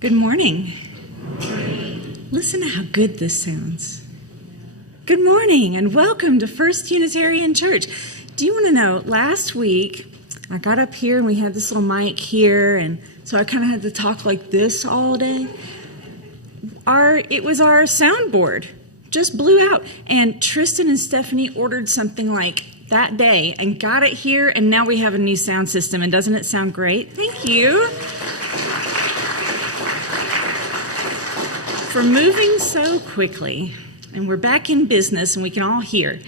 Good morning. Listen to how good this sounds. Good morning and welcome to First Unitarian Church. Do you want to know, last week I got up here and we had this little mic here, and so I kind of had to talk like this all day. It was our soundboard, just blew out, and Tristan and Stephanie ordered something like that day and got it here, and now we have a new sound system, and doesn't it sound great? Thank you for moving so quickly. And we're back in business and we can all hear.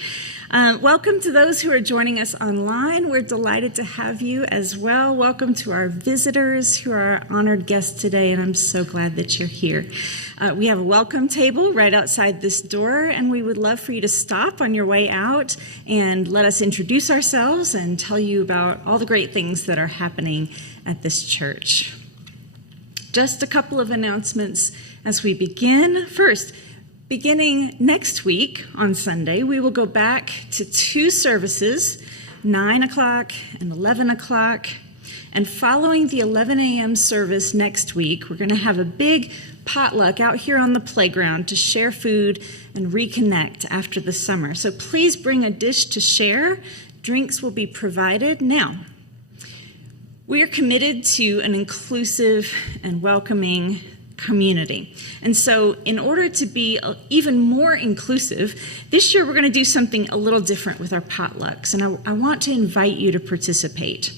Welcome to those who are joining us online. We're delighted to have you as well. Welcome to our visitors who are our honored guests today, and I'm so glad that you're here. We have a welcome table right outside this door, and we would love for you to stop on your way out and let us introduce ourselves and tell you about all the great things that are happening at this church. Just a couple of announcements as we begin. First, beginning next week on Sunday, we will go back to 2 services, 9 o'clock and 11 o'clock. And following the 11 a.m. service next week, we're going to have a big potluck out here on the playground to share food and reconnect after the summer. So please bring a dish to share. Drinks will be provided. Now, we are committed to an inclusive and welcoming community. And so in order to be even more inclusive, this year we're going to do something a little different with our potlucks, and I want to invite you to participate.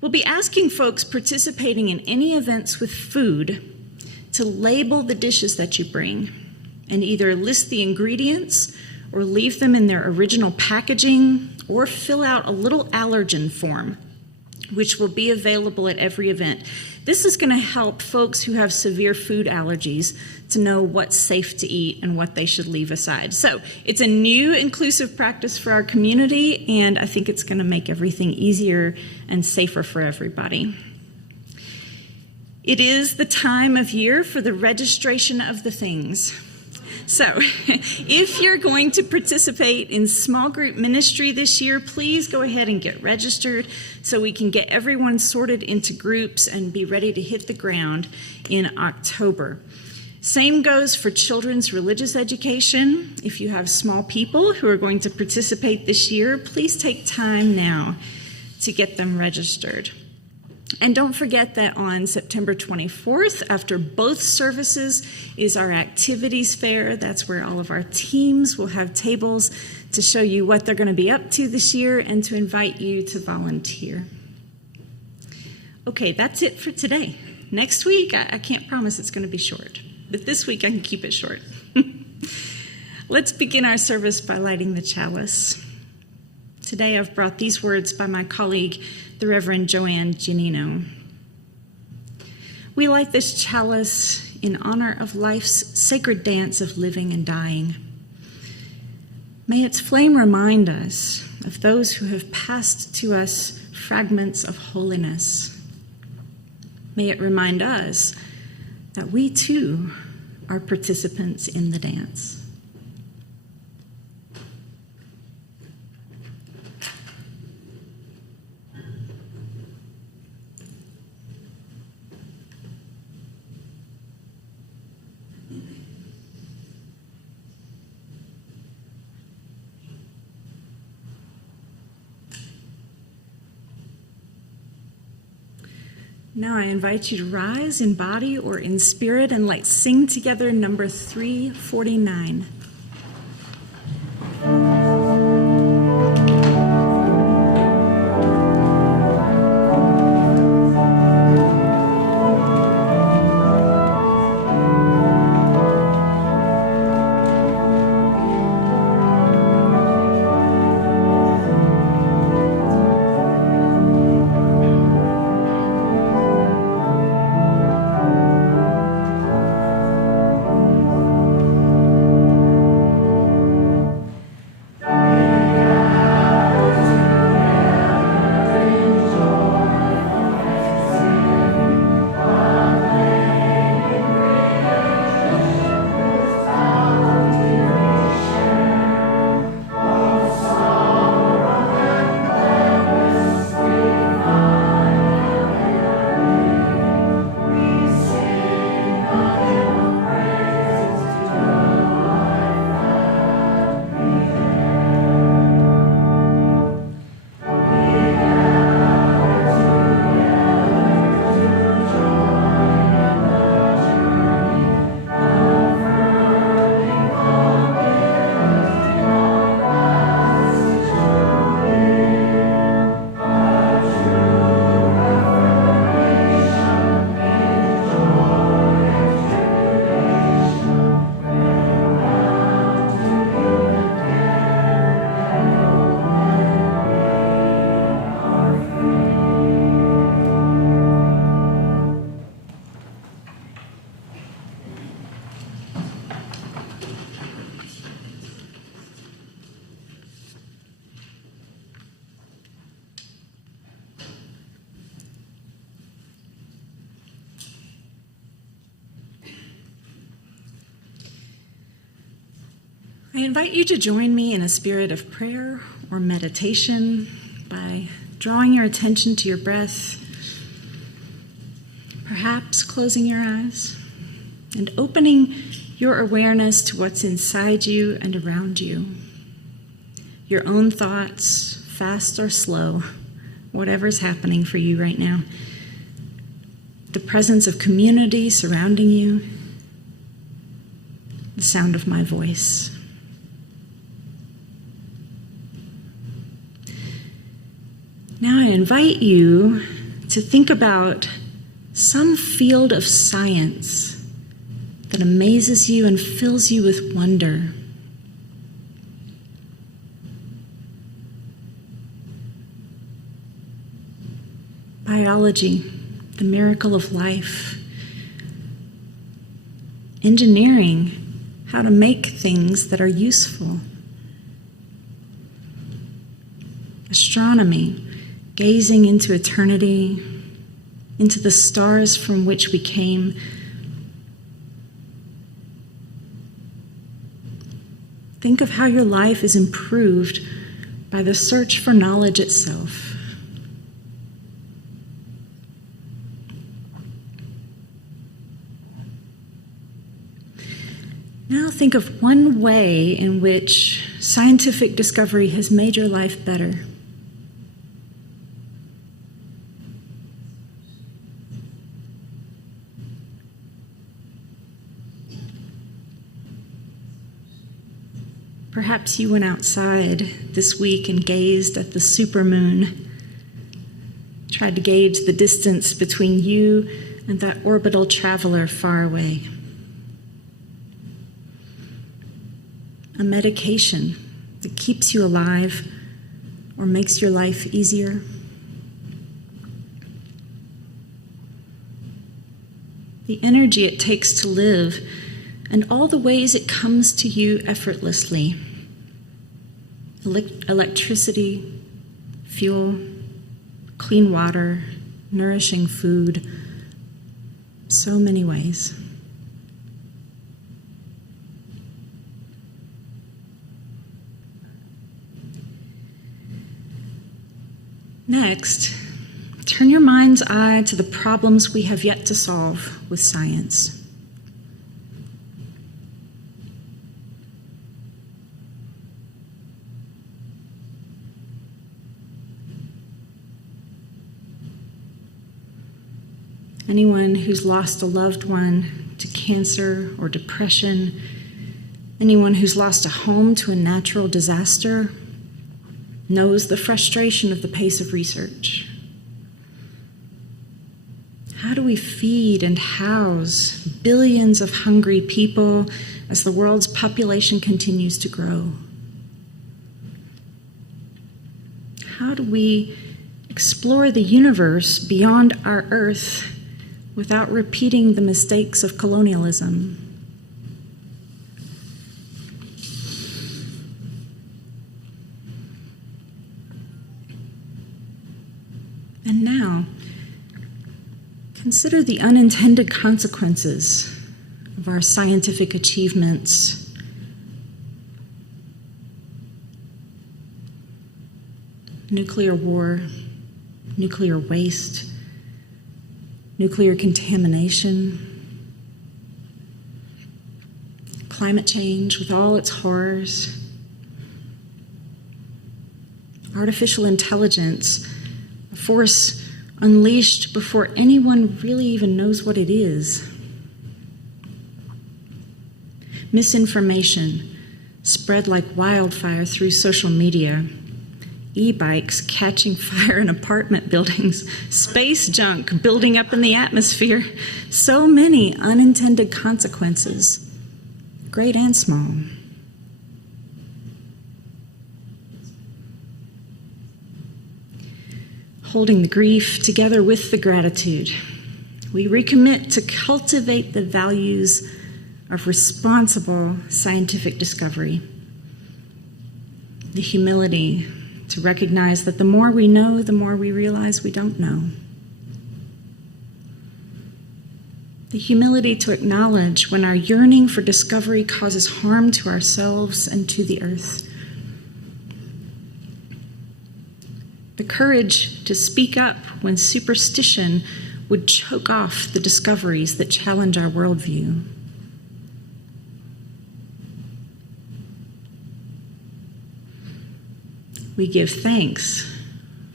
We'll be asking folks participating in any events with food to label the dishes that you bring and either list the ingredients or leave them in their original packaging or fill out a little allergen form, which will be available at every event. This is going to help folks who have severe food allergies to know what's safe to eat and what they should leave aside. So it's a new inclusive practice for our community, and I think it's going to make everything easier and safer for everybody. It is the time of year for the registration of the things. So if you're going to participate in small group ministry this year, please go ahead and get registered so we can get everyone sorted into groups and be ready to hit the ground in October. Same goes for children's religious education. If you have small people who are going to participate this year, please take time now to get them registered. And don't forget that on September 24th, after both services, is our activities fair. That's where all of our teams will have tables to show you what they're going to be up to this year and to invite you to volunteer. Okay, that's it for today. Next week, I can't promise it's going to be short, but this week I can keep it short. Let's begin our service by lighting the chalice. Today I've brought these words by my colleague, the Reverend Johann. We light this chalice in honor of life's sacred dance of living and dying. May its flame remind us of those who have passed to us fragments of holiness. May it remind us that we too are participants in the dance. Now I invite you to rise in body or in spirit, and let's sing together number 349. I invite you to join me in a spirit of prayer or meditation by drawing your attention to your breath, perhaps closing your eyes, and opening your awareness to what's inside you and around you. Your own thoughts, fast or slow, whatever's happening for you right now. The presence of community surrounding you, the sound of my voice. Now I invite you to think about some field of science that amazes you and fills you with wonder. Biology, the miracle of life. Engineering, how to make things that are useful. Astronomy, gazing into eternity, into the stars from which we came. Think of how your life is improved by the search for knowledge itself. Now think of one way in which scientific discovery has made your life better. Perhaps you went outside this week and gazed at the supermoon, tried to gauge the distance between you and that orbital traveler far away. A medication that keeps you alive or makes your life easier. The energy it takes to live and all the ways it comes to you effortlessly. Electricity, fuel, clean water, nourishing food, so many ways. Next, turn your mind's eye to the problems we have yet to solve with science. Anyone who's lost a loved one to cancer or depression, anyone who's lost a home to a natural disaster, knows the frustration of the pace of research. How do we feed and house billions of hungry people as the world's population continues to grow? How do we explore the universe beyond our Earth without repeating the mistakes of colonialism? And now, consider the unintended consequences of our scientific achievements. Nuclear war, nuclear waste, nuclear contamination, climate change with all its horrors, artificial intelligence, a force unleashed before anyone really even knows what it is. Misinformation spread like wildfire through social media. E-bikes catching fire in apartment buildings, space junk building up in the atmosphere. So many unintended consequences, great and small. Holding the grief together with the gratitude, we recommit to cultivate the values of responsible scientific discovery, the humility to recognize that the more we know, the more we realize we don't know. the humility to acknowledge when our yearning for discovery causes harm to ourselves and to the earth, the courage to speak up when superstition would choke off the discoveries that challenge our worldview. We give thanks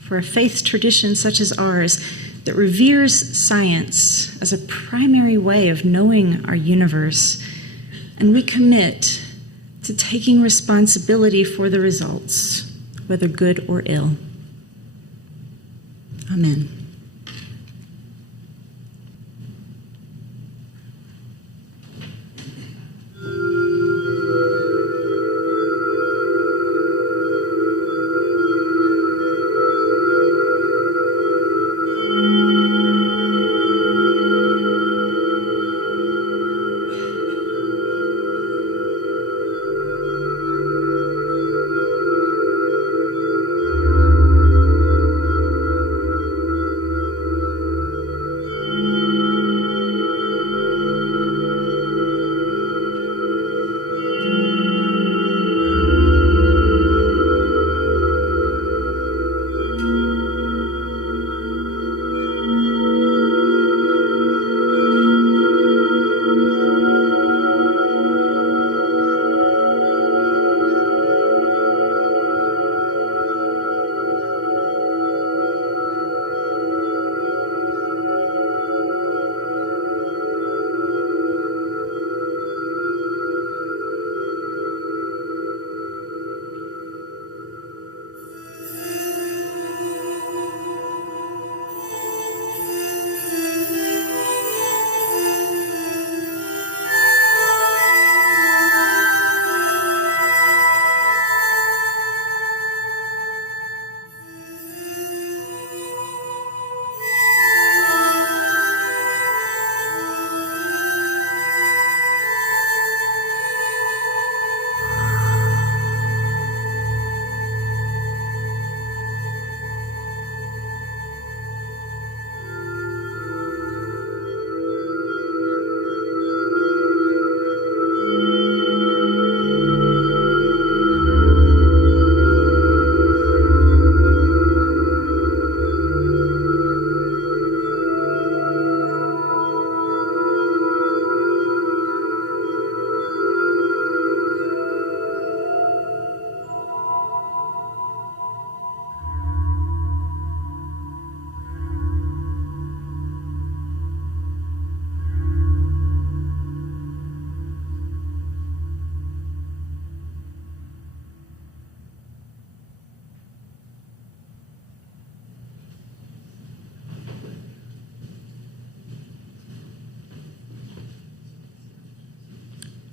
for a faith tradition such as ours that reveres science as a primary way of knowing our universe, and we commit to taking responsibility for the results, whether good or ill. Amen.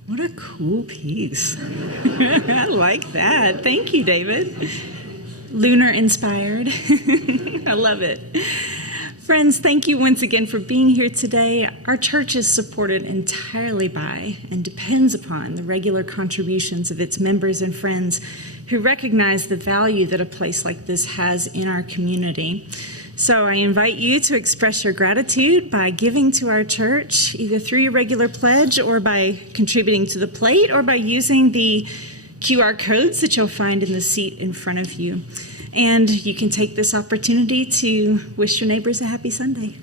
What a cool piece. I like that. Thank you, David. Lunar inspired. I love it. Friends, thank you once again for being here today. Our church is supported entirely by and depends upon the regular contributions of its members and friends who recognize the value that a place like this has in our community. So I invite you to express your gratitude by giving to our church, either through your regular pledge or by contributing to the plate or by using the QR codes that you'll find in the seat in front of you. And you can take this opportunity to wish your neighbors a happy Sunday.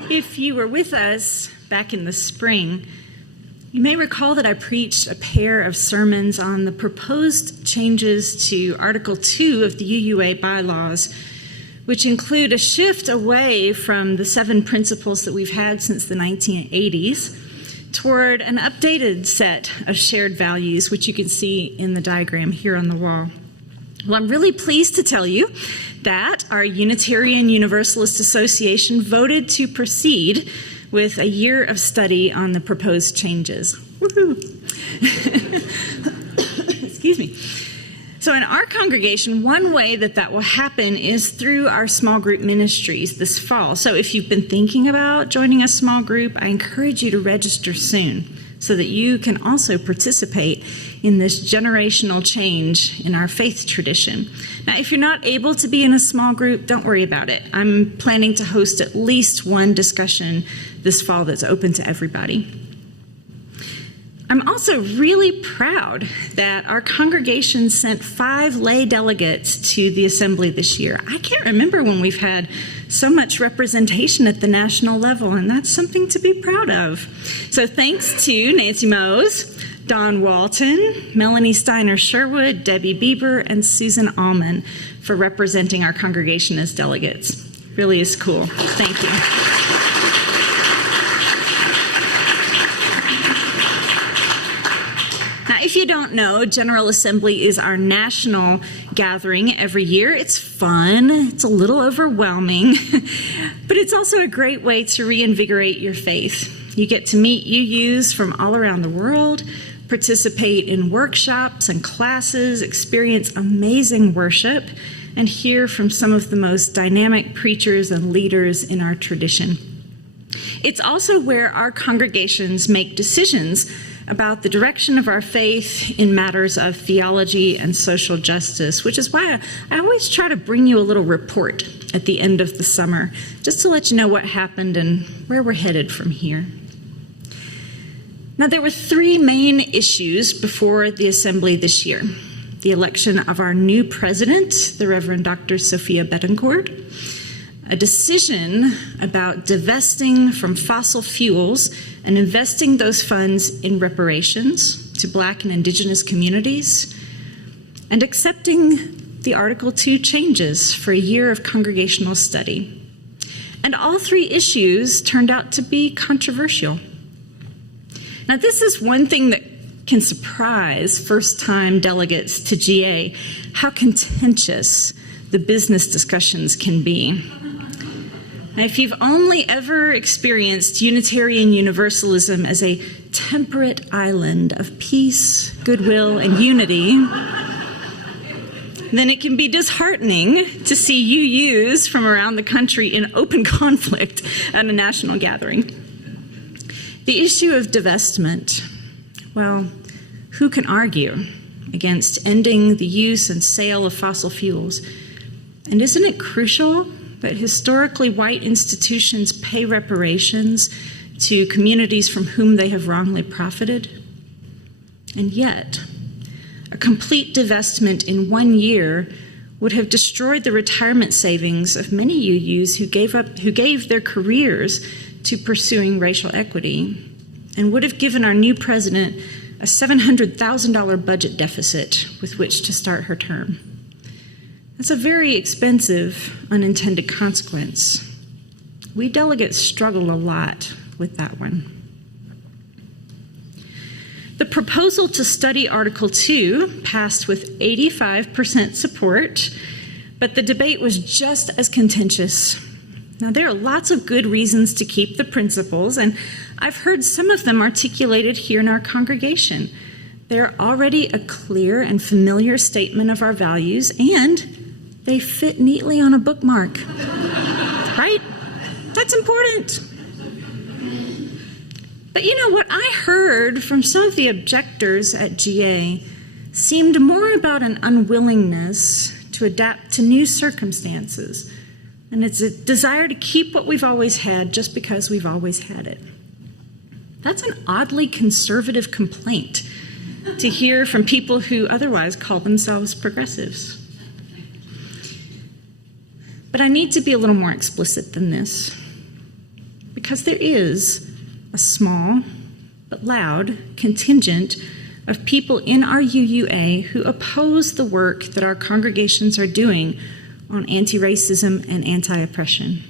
If you were with us back in the spring, you may recall that I preached a pair of sermons on the proposed changes to Article 2 of the UUA bylaws, which include a shift away from the 7 principles that we've had since the 1980s toward an updated set of shared values, which you can see in the diagram here on the wall. Well, I'm really pleased to tell you that our Unitarian Universalist Association voted to proceed with a year of study on the proposed changes. Woohoo! Excuse me. So in our congregation, one way that will happen is through our small group ministries this fall. So if you've been thinking about joining a small group, I encourage you to register soon so that you can also participate in this generational change in our faith tradition. Now, if you're not able to be in a small group, don't worry about it. I'm planning to host at least one discussion this fall that's open to everybody. I'm also really proud that our congregation sent 5 lay delegates to the assembly this year. I can't remember when we've had so much representation at the national level, and that's something to be proud of. So thanks to Nancy Mose, Don Walton, Melanie Steiner-Sherwood, Debbie Bieber, and Susan Allman for representing our congregation as delegates. Really is cool. Thank you. Now, if you don't know, General Assembly is our national gathering every year. It's fun. It's a little overwhelming, but it's also a great way to reinvigorate your faith. You get to meet UUs from all around the world, participate in workshops and classes, experience amazing worship, and hear from some of the most dynamic preachers and leaders in our tradition. It's also where our congregations make decisions about the direction of our faith in matters of theology and social justice, which is why I always try to bring you a little report at the end of the summer, just to let you know what happened and where we're headed from here. Now, there were 3 main issues before the assembly this year: the election of our new president, the Reverend Dr. Sophia Bettencourt, a decision about divesting from fossil fuels and investing those funds in reparations to Black and Indigenous communities, and accepting the Article 2 changes for a year of congregational study. And all 3 issues turned out to be controversial. Now, this is one thing that can surprise first-time delegates to GA, how contentious the business discussions can be. Now, if you've only ever experienced Unitarian Universalism as a temperate island of peace, goodwill, and unity, then it can be disheartening to see UUs from around the country in open conflict at a national gathering. The issue of divestment, well, who can argue against ending the use and sale of fossil fuels? And isn't it crucial that historically white institutions pay reparations to communities from whom they have wrongly profited? And yet, a complete divestment in 1 year would have destroyed the retirement savings of many UUs who gave their careers to pursuing racial equity, and would have given our new president a $700,000 budget deficit with which to start her term. That's a very expensive unintended consequence. We delegates struggle a lot with that one. The proposal to study Article 2 passed with 85% support, but the debate was just as contentious. Now, there are lots of good reasons to keep the principles, and I've heard some of them articulated here in our congregation. They're already a clear and familiar statement of our values, and they fit neatly on a bookmark. Right? That's important. But you know, what I heard from some of the objectors at GA seemed more about an unwillingness to adapt to new circumstances. And it's a desire to keep what we've always had just because we've always had it. That's an oddly conservative complaint to hear from people who otherwise call themselves progressives. But I need to be a little more explicit than this. because there is a small but loud contingent of people in our UUA who oppose the work that our congregations are doing on anti-racism and anti-oppression.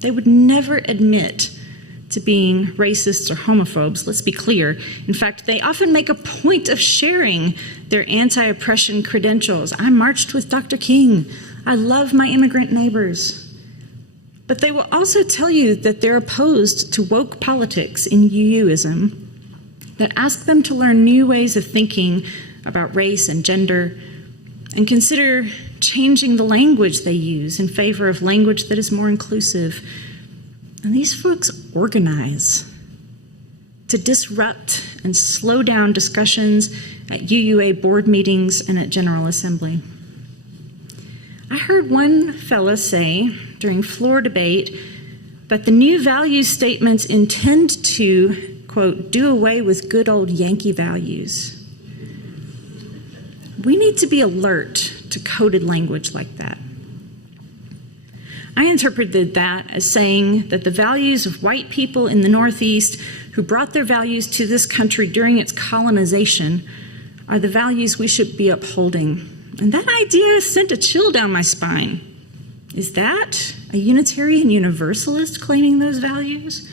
They would never admit to being racists or homophobes, let's be clear. In fact, they often make a point of sharing their anti-oppression credentials. I marched with Dr. King. I love my immigrant neighbors. But they will also tell you that they're opposed to woke politics in UUism that ask them to learn new ways of thinking about race and gender and consider changing the language they use in favor of language that is more inclusive. And these folks organize to disrupt and slow down discussions at UUA board meetings and at General Assembly. I heard one fella say during floor debate that the new value statements intend to, quote, do away with good old Yankee values. We need to be alert to coded language like that. I interpreted that as saying that the values of white people in the Northeast who brought their values to this country during its colonization are the values we should be upholding. And that idea sent a chill down my spine. Is that a Unitarian Universalist claiming those values?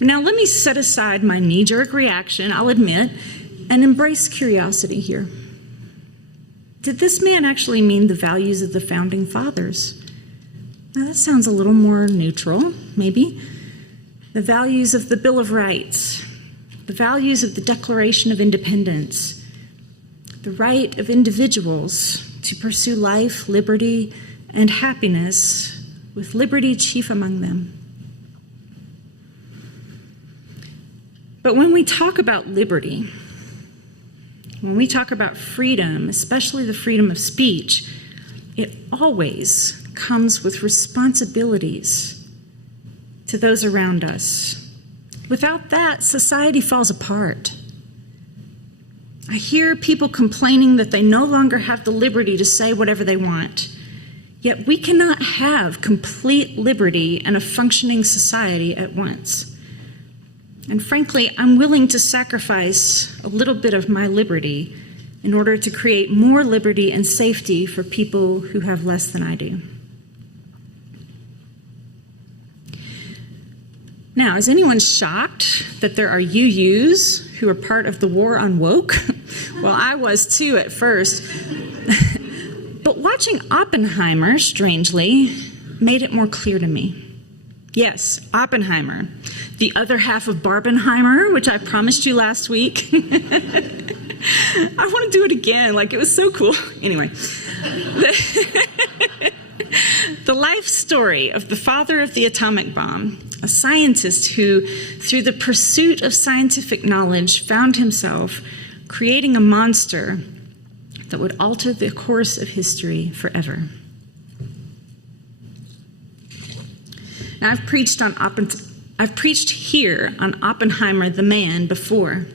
Now, let me set aside my knee-jerk reaction, I'll admit, and embrace curiosity here. Did this man actually mean the values of the Founding Fathers? Now, that sounds a little more neutral, maybe. The values of the Bill of Rights, the values of the Declaration of Independence, the right of individuals to pursue life, liberty, and happiness, with liberty chief among them. But when we talk about liberty, when we talk about freedom, especially the freedom of speech, it always comes with responsibilities to those around us. Without that, society falls apart. I hear people complaining that they no longer have the liberty to say whatever they want. Yet we cannot have complete liberty and a functioning society at once. And frankly, I'm willing to sacrifice a little bit of my liberty in order to create more liberty and safety for people who have less than I do. Now, is anyone shocked that there are UUs who are part of the war on woke? Well, I was too at first. But watching Oppenheimer, strangely, made it more clear to me. Yes, Oppenheimer, the other half of Barbenheimer, which I promised you last week. I want to do it again, like it was so cool. Anyway, the life story of the father of the atomic bomb, a scientist who, through the pursuit of scientific knowledge, found himself creating a monster that would alter the course of history forever. Now, I've preached here on Oppenheimer the man before.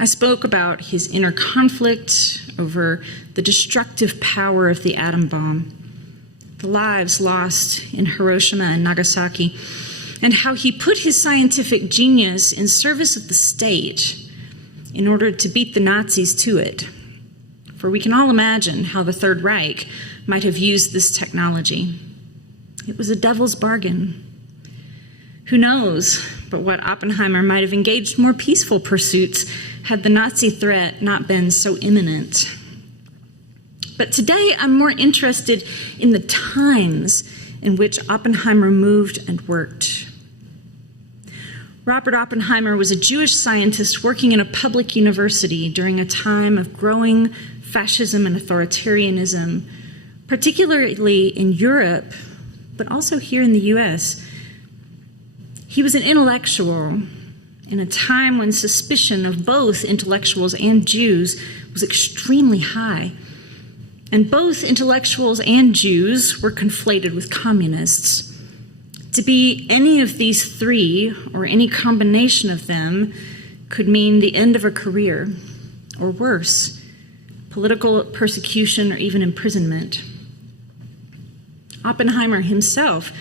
I spoke about his inner conflict over the destructive power of the atom bomb, the lives lost in Hiroshima and Nagasaki, and how he put his scientific genius in service of the state in order to beat the Nazis to it. For we can all imagine how the Third Reich might have used this technology. It was a devil's bargain. Who knows but what Oppenheimer might have engaged more peaceful pursuits had the Nazi threat not been so imminent. But today I'm more interested in the times in which Oppenheimer moved and worked. Robert Oppenheimer was a Jewish scientist working in a public university during a time of growing fascism and authoritarianism, particularly in Europe, but also here in the US. He was an intellectual in a time when suspicion of both intellectuals and Jews was extremely high. And both intellectuals and Jews were conflated with communists. To be any of these three, or any combination of them, could mean the end of a career, or worse, political persecution or even imprisonment. Oppenheimer himself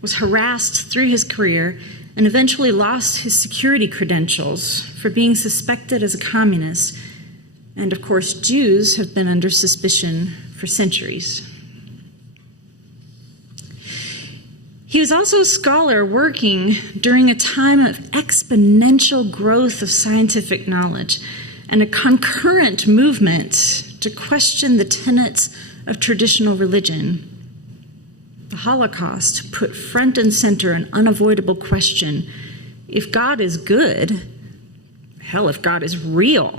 was harassed through his career and eventually lost his security credentials for being suspected as a communist. And of course, Jews have been under suspicion for centuries. He was also a scholar working during a time of exponential growth of scientific knowledge and a concurrent movement to question the tenets of traditional religion. The Holocaust put front and center an unavoidable question: if God is good, hell, if God is real,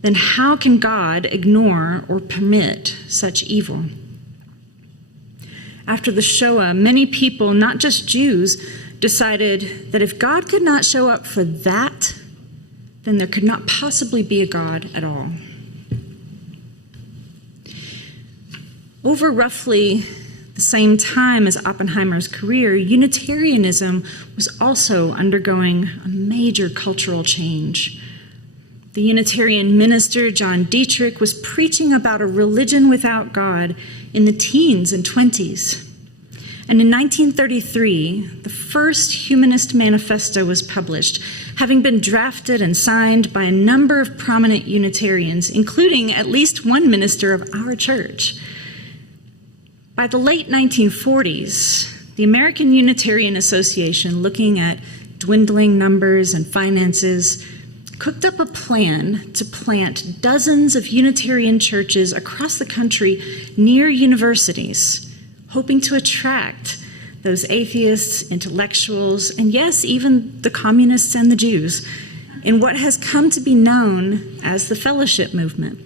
then how can God ignore or permit such evil? After the Shoah, many people, not just Jews, decided that if God could not show up for that, then there could not possibly be a God at all. Over roughly the same time as Oppenheimer's career, Unitarianism was also undergoing a major cultural change. The Unitarian minister, John Dietrich, was preaching about a religion without God in the teens and 20s. And in 1933, the first Humanist Manifesto was published, having been drafted and signed by a number of prominent Unitarians, including at least one minister of our church. By the late 1940s, the American Unitarian Association, looking at dwindling numbers and finances, cooked up a plan to plant dozens of Unitarian churches across the country near universities, hoping to attract those atheists, intellectuals, and yes, even the communists and the Jews, in what has come to be known as the fellowship movement.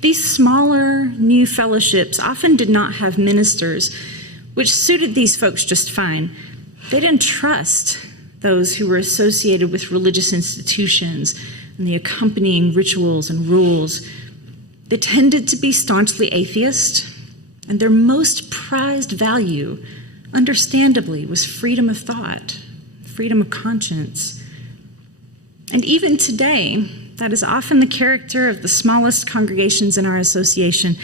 These smaller, new fellowships often did not have ministers, which suited these folks just fine. They didn't trust those who were associated with religious institutions and the accompanying rituals and rules. They tended to be staunchly atheist, and their most prized value, understandably, was freedom of thought, freedom of conscience. And even today, that is often the character of the smallest congregations in our association,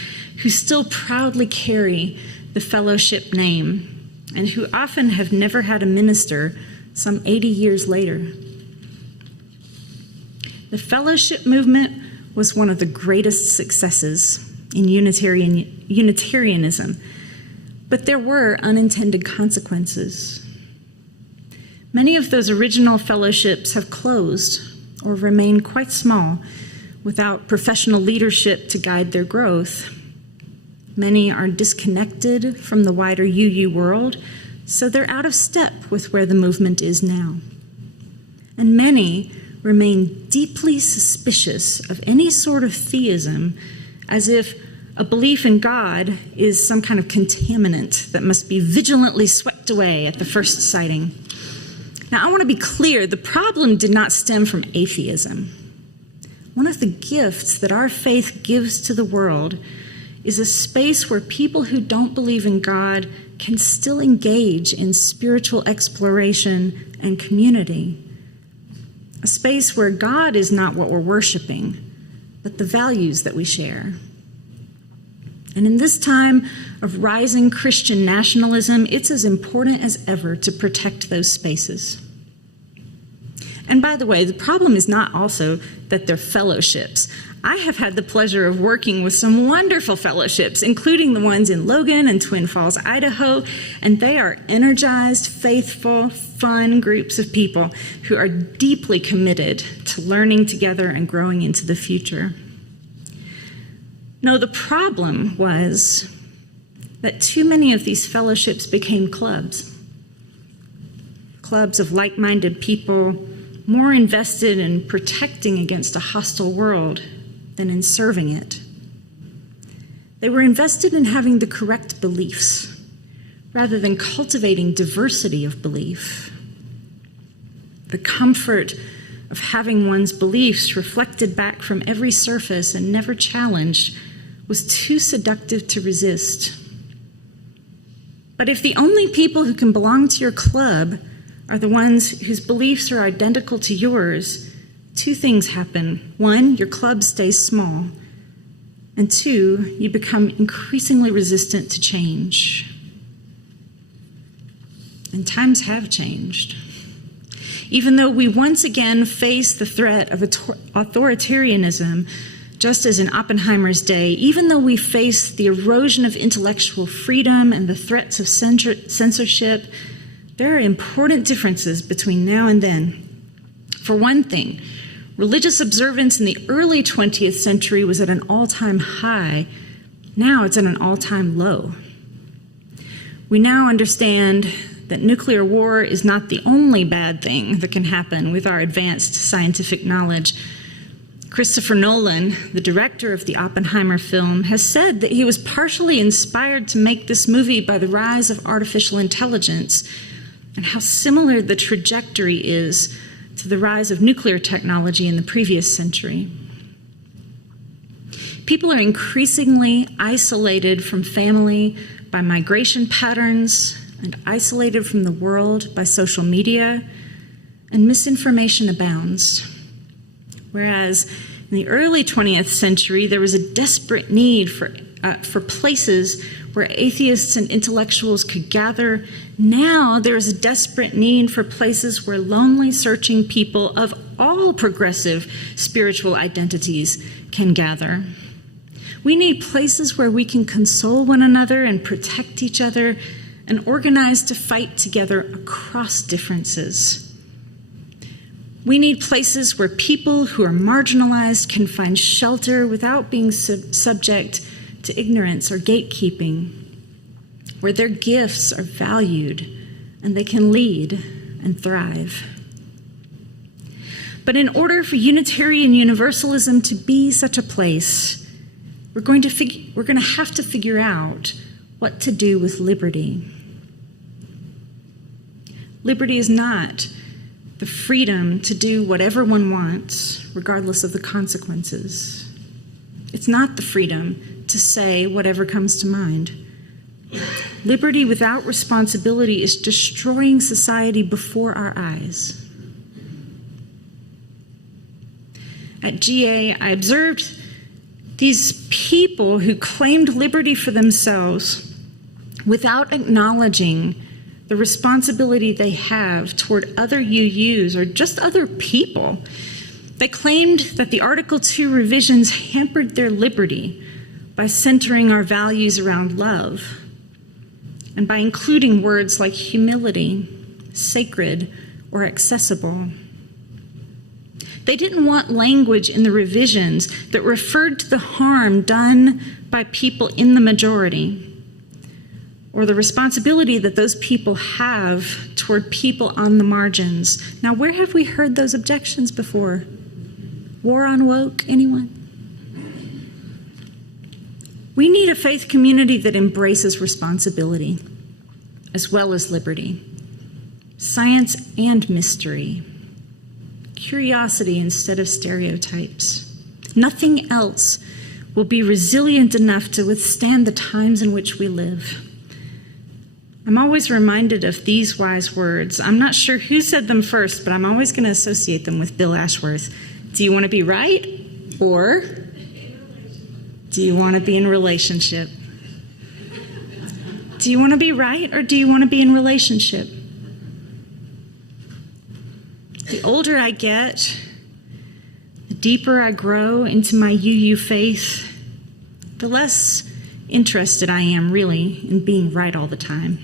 who still proudly carry the fellowship name and who often have never had a minister some 80 years later. The fellowship movement was one of the greatest successes in Unitarianism, but there were unintended consequences. Many of those original fellowships have closed or remain quite small without professional leadership to guide their growth. Many are disconnected from the wider UU world, so they're out of step with where the movement is now. And many remain deeply suspicious of any sort of theism, as if a belief in God is some kind of contaminant that must be vigilantly swept away at the first sighting. Now, I want to be clear, the problem did not stem from atheism. One of the gifts that our faith gives to the world is a space where people who don't believe in God can still engage in spiritual exploration and community. A space where God is not what we're worshiping, but the values that we share. And in this time of rising Christian nationalism, it's as important as ever to protect those spaces. And by the way, the problem is not also that they're fellowships. I have had the pleasure of working with some wonderful fellowships, including the ones in Logan and Twin Falls, Idaho, and they are energized, faithful, fun groups of people who are deeply committed to learning together and growing into the future. No, the problem was that too many of these fellowships became clubs of like-minded people, more invested in protecting against a hostile world than in serving it. They were invested in having the correct beliefs rather than cultivating diversity of belief. The comfort of having one's beliefs reflected back from every surface and never challenged was too seductive to resist. But if the only people who can belong to your club are the ones whose beliefs are identical to yours, two things happen. One, your club stays small. And two, you become increasingly resistant to change. And times have changed. Even though we once again face the threat of authoritarianism, just as in Oppenheimer's day, even though we face the erosion of intellectual freedom and the threats of censorship, there are important differences between now and then. For one thing, religious observance in the early 20th century was at an all-time high. Now it's at an all-time low. We now understand that nuclear war is not the only bad thing that can happen with our advanced scientific knowledge. Christopher Nolan, the director of the Oppenheimer film, has said that he was partially inspired to make this movie by the rise of artificial intelligence and how similar the trajectory is to the rise of nuclear technology in the previous century. People are increasingly isolated from family by migration patterns and isolated from the world by social media, and misinformation abounds. Whereas in the early 20th century, there was a desperate need for places where atheists and intellectuals could gather. Now there is a desperate need for places where lonely, searching people of all progressive spiritual identities can gather. We need places where we can console one another and protect each other and organize to fight together across differences. We need places where people who are marginalized can find shelter without being subject to ignorance or gatekeeping, where their gifts are valued and they can lead and thrive. But in order for Unitarian Universalism to be such a place, we're going to have to figure out what to do with liberty. Liberty is not the freedom to do whatever one wants, regardless of the consequences. It's not the freedom to say whatever comes to mind. Liberty without responsibility is destroying society before our eyes. At GA, I observed these people who claimed liberty for themselves without acknowledging the responsibility they have toward other UUs or just other people. They claimed that the Article 2 revisions hampered their liberty by centering our values around love and by including words like humility, sacred, or accessible. They didn't want language in the revisions that referred to the harm done by people in the majority or the responsibility that those people have toward people on the margins. Now, where have we heard those objections before? War on woke, anyone? We need a faith community that embraces responsibility as well as liberty, science and mystery, curiosity instead of stereotypes. Nothing else will be resilient enough to withstand the times in which we live. I'm always reminded of these wise words. I'm not sure who said them first, but I'm always going to associate them with Bill Ashworth. Do you want to be right, or do you want to be in relationship? Do you want to be right, or do you want to be in relationship? The older I get, the deeper I grow into my UU faith, the less interested I am really in being right all the time.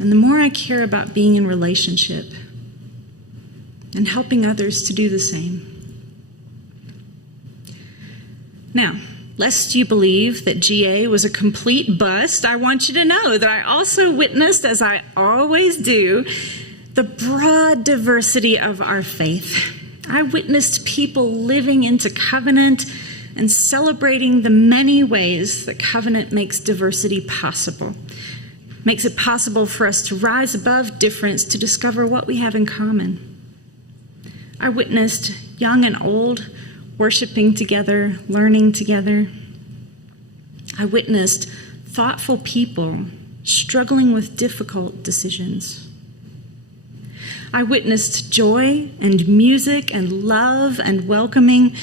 And the more I care about being in relationship and helping others to do the same. Now, lest you believe that GA was a complete bust, I want you to know that I also witnessed, as I always do, the broad diversity of our faith. I witnessed people living into covenant and celebrating the many ways that covenant makes diversity possible. Makes it possible for us to rise above difference to discover what we have in common. I witnessed young and old worshiping together, learning together. I witnessed thoughtful people struggling with difficult decisions. I witnessed joy and music and love and welcoming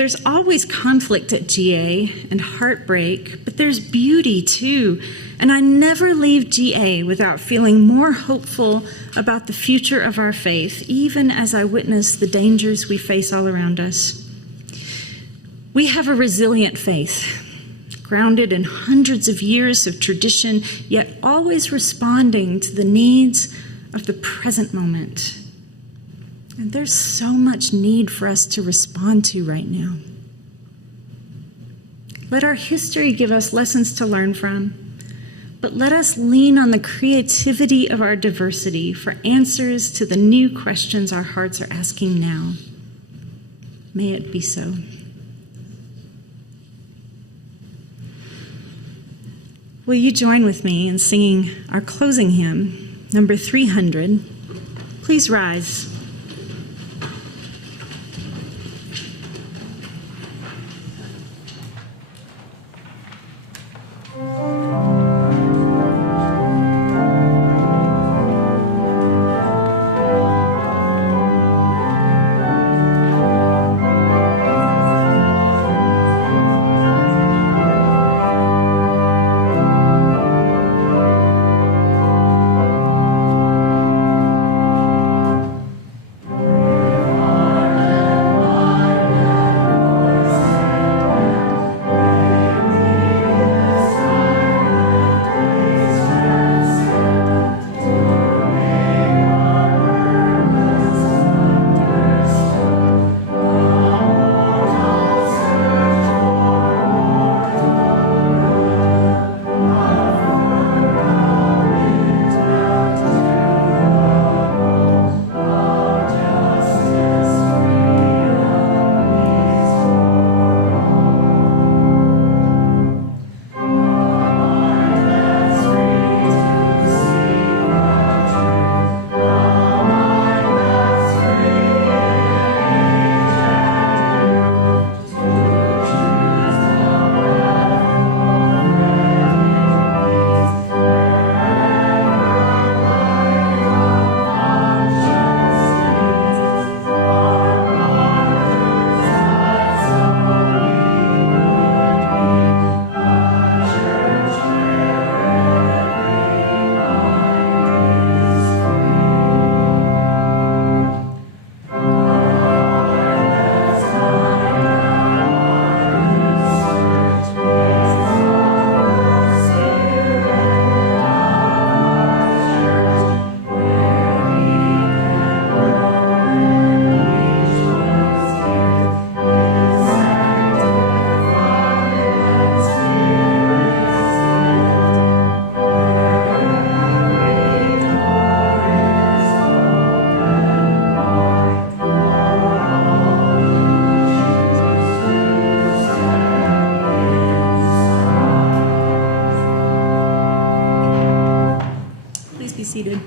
There's always conflict at GA and heartbreak, but there's beauty too. And I never leave GA without feeling more hopeful about the future of our faith, even as I witness the dangers we face all around us. We have a resilient faith, grounded in hundreds of years of tradition, yet always responding to the needs of the present moment. And there's so much need for us to respond to right now. Let our history give us lessons to learn from, but let us lean on the creativity of our diversity for answers to the new questions our hearts are asking now. May it be so. Will you join with me in singing our closing hymn, number 300? Please rise. Seated.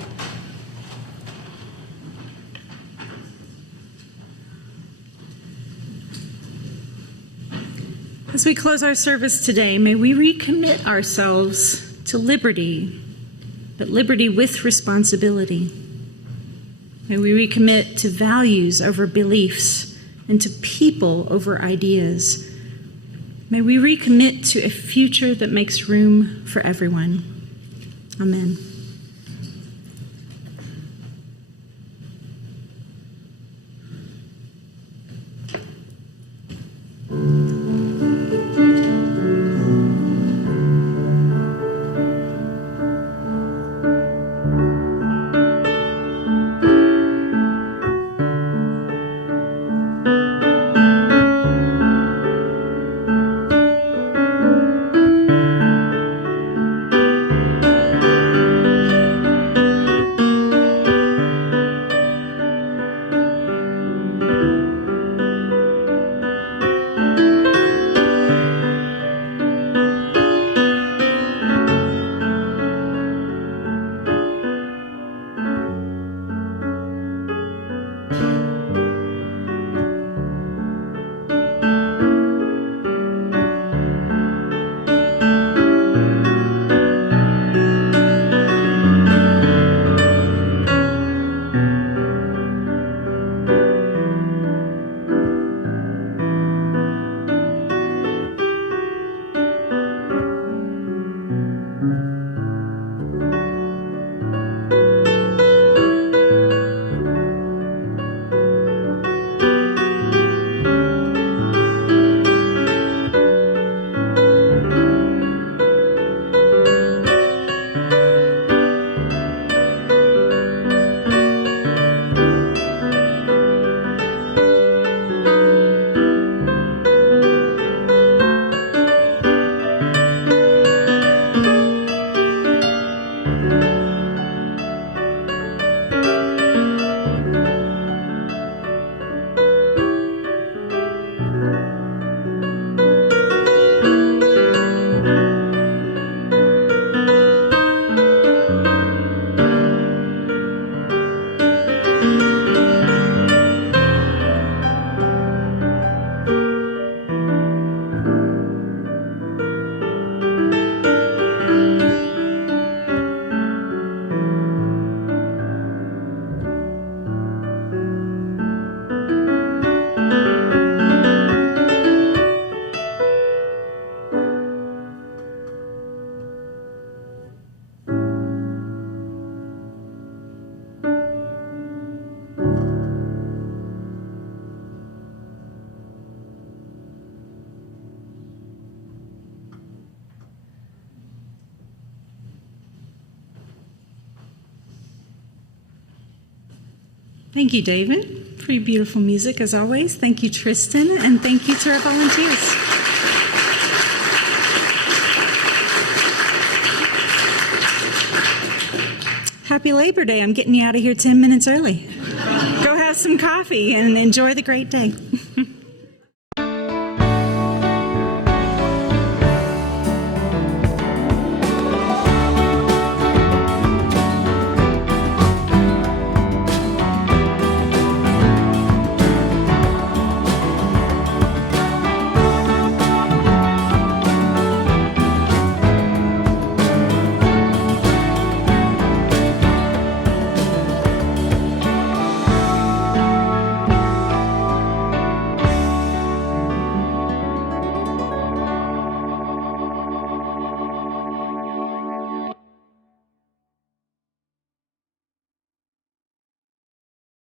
As we close our service today, may we recommit ourselves to liberty, but liberty with responsibility. May we recommit to values over beliefs and to people over ideas. May we recommit to a future that makes room for everyone. Amen. Thank you, David. Pretty beautiful music, as always. Thank you, Tristan, and thank you to our volunteers. Happy Labor Day. I'm getting you out of here 10 minutes early. Go have some coffee and enjoy the great day.